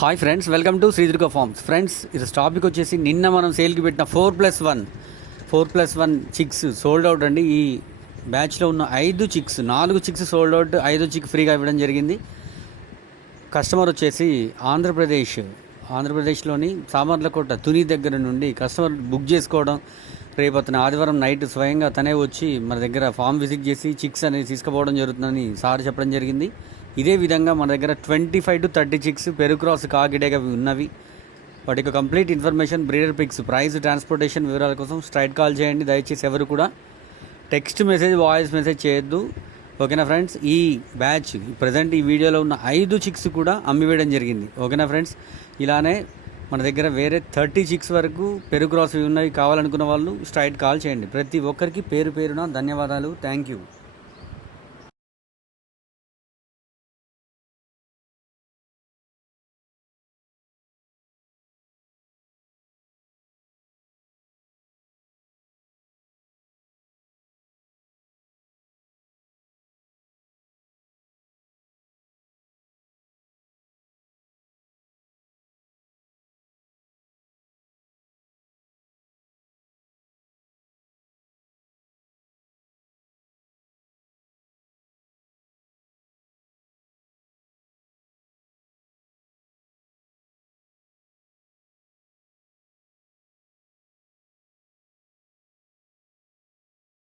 Hi friends, welcome to Sri Durga farms. Friends, ఇది topic వచ్చేసి నిన్న మనం సేల్కి పెట్టిన 4+1 చిక్స్ సోల్డ్ అవుట్ అండి. ఈ బ్యాచ్లో ఉన్న 4 చిక్స్ సోల్డ్ అవుట్, 5 చిక్ ఫ్రీగా ఇవ్వడం జరిగింది. కస్టమర్ వచ్చేసి ఆంధ్రప్రదేశ్లోని సామర్లకోట తుని దగ్గర నుండి కస్టమర్ బుక్ చేసుకోవడం, రేపు అతను ఆదివారం నైట్ స్వయంగా తనే వచ్చి మన దగ్గర ఫామ్ విజిట్ చేసి చిక్స్ అనేది తీసుకుపోవడం జరుగుతుందని సార్ చెప్పడం జరిగింది. ఇదే విధంగా మన దగ్గర 25 to 30 చిక్స్ పెరుగు క్రాస్ కాకిడేగా ఉన్నవి. వాటి యొక్క complete information, breeder pics, price, transportation వివరాల కోసం స్ట్రైట్ కాల్ చేయండి. దయచేసి ఎవరు కూడా టెక్స్ట్ మెసేజ్, వాయిస్ మెసేజ్ చేయొద్దు. ఓకేనా ఫ్రెండ్స్? ఈ బ్యాచ్ ప్రజెంట్ ఈ వీడియోలో ఉన్న 5 చిక్స్ కూడా అమ్మివేయడం జరిగింది. ఓకేనా ఫ్రెండ్స్? ఇలానే మన దగ్గర వేరే 30 చిక్స్ వరకు పెరుగు క్రాస్ ఉన్నవి కావాలనుకున్న వాళ్ళు స్ట్రైట్ కాల్ చేయండి. ప్రతి ఒక్కరికి పేరు పేరున ధన్యవాదాలు. Thank you.